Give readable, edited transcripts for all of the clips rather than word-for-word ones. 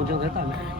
मुझे रहता है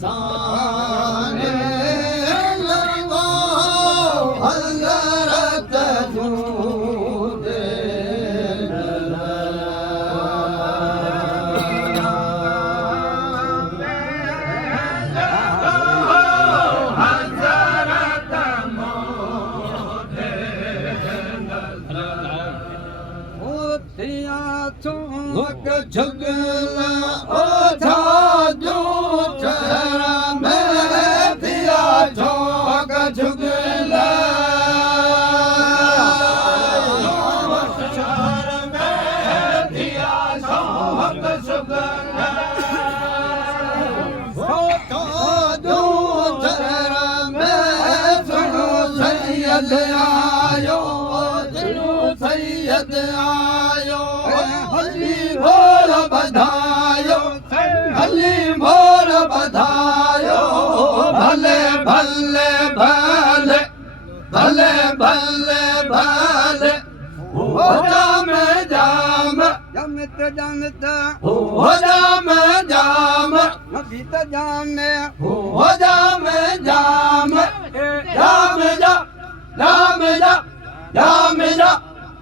साने लगो हजरत दूदे झुगला ओ जादू चेहरा में दिया झोंक झुगला शहर में दिया झोंक झुगला जादू चेहरा में सुनो सैयद आयो सुनो सैयद आयो मोर बधायो अली मोर बधायो भले भले भले भले भले भले हो जाम जाम जमत जानत हो जाम जाम नबी त जाने हो जाम जाम जाम जा जाम जा जाम जा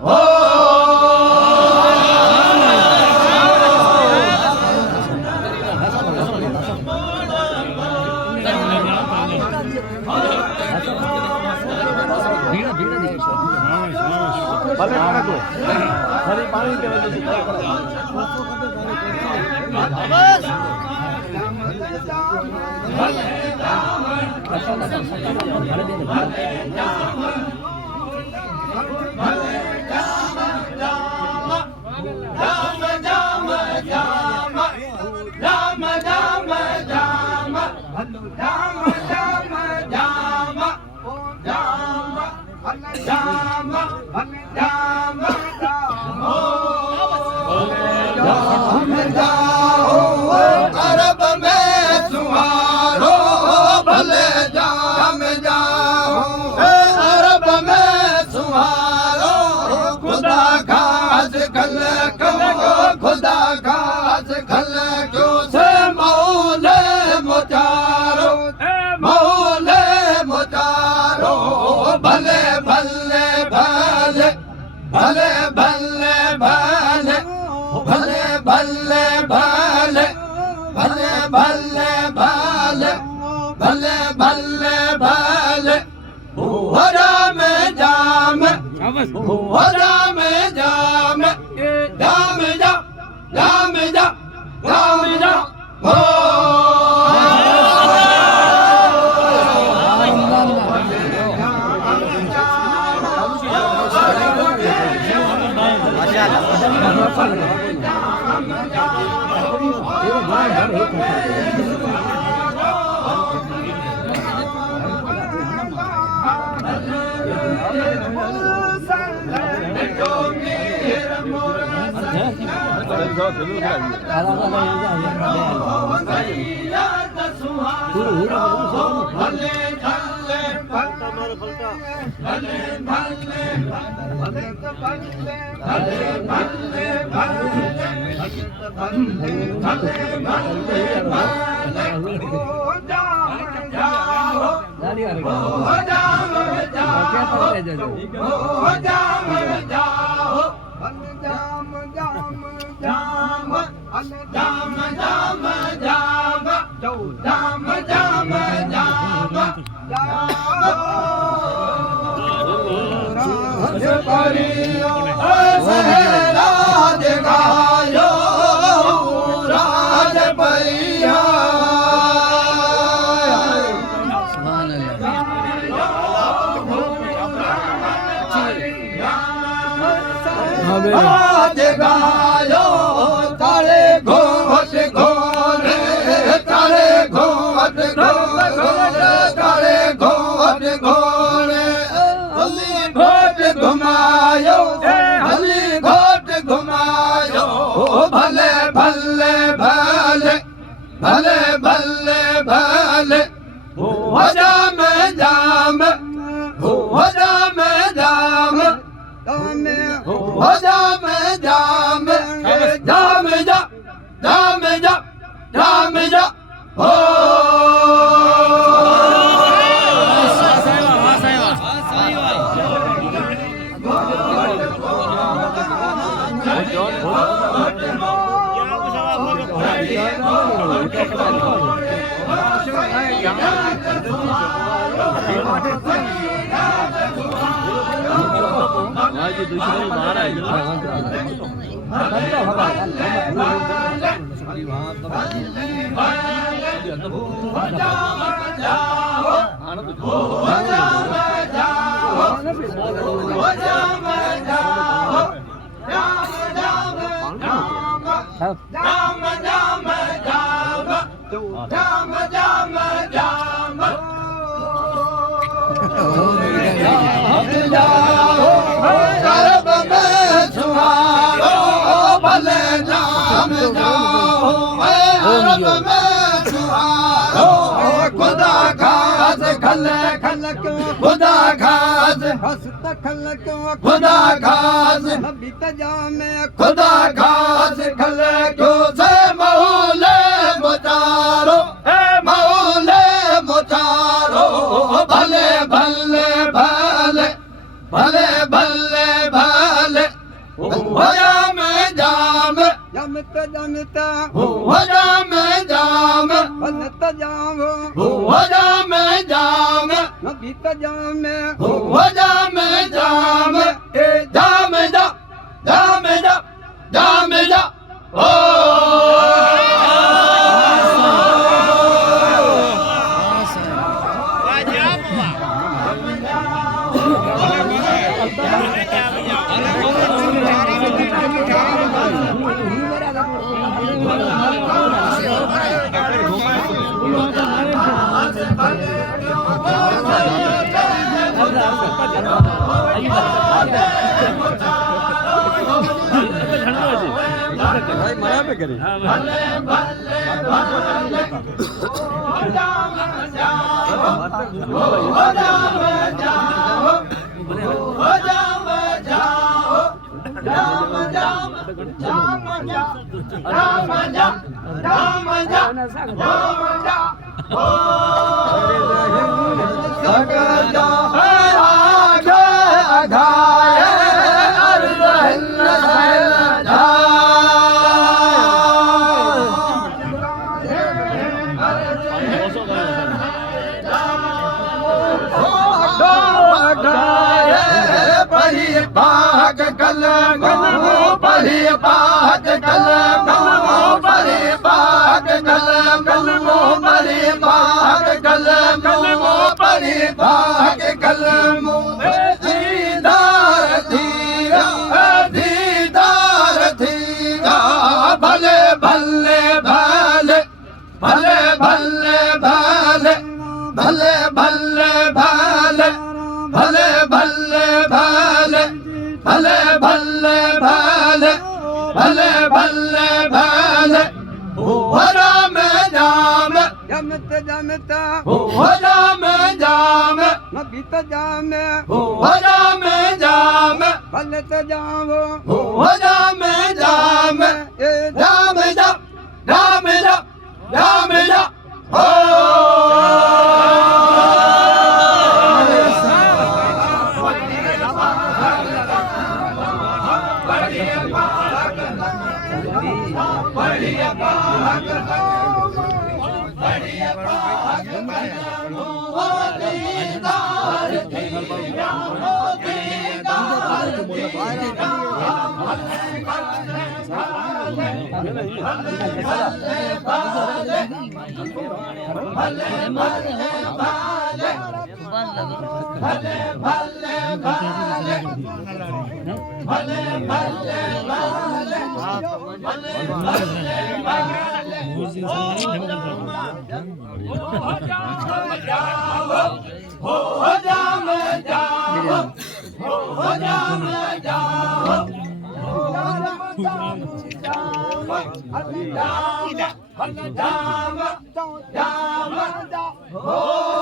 हो भले पानी को खाली पानी के वजह अरब में सुहारो भले जाम जाओ अरब में सुहारो खुदा खास खल खुदा खास खल क्यों से मौले मुचारो मौले मुचारो भले भले भले भले भले भले भले भले भले भले भले भले भले भले भले हो जाम जाम हो जाम जाम जाम जा जाम जा जाम जा हो आज गायो तारे घोट घोरे तारे घोट घोरे तारे घोट घोरे हली घोट घुमायो हली घोट घुमायो भले भले भले भले भले भले हो जाम जाम हो जाम जाम हो जाम जाम जाम जा जाम जा जाम जा हो जी दुश्मनी बाहर आई खुदा खास खल खल क्यों खुदा खास हंसत खल क्यों खुदा खास नबी तजामे खुदा खास खल क्यों से मौले मुतारो ए मौले मुतारो भले भले भले भले भले भले होया में जाम जमता जमता होया में जाम बनत जाम होया में जाम नबी तजाम होया में जाम ए जाम जा जाम जा जाम जा ओ मना पे करे भाग कलम पढ़ी भाग कलम पढ़ी भाग कलम पढ़ी भाग कलम पढ़ी भाग कलम दीदार धीरा दीदार धीरा भले भले भले भले भले भले भले भले भले भले भले भले भले भले भले भले भले भले होरा में जाम जमत जमता होरा में जाम नबी तजाम होरा में जाम भले तजाम होरा में जाम ए जाम जा जाम जा जाम जा हो Oh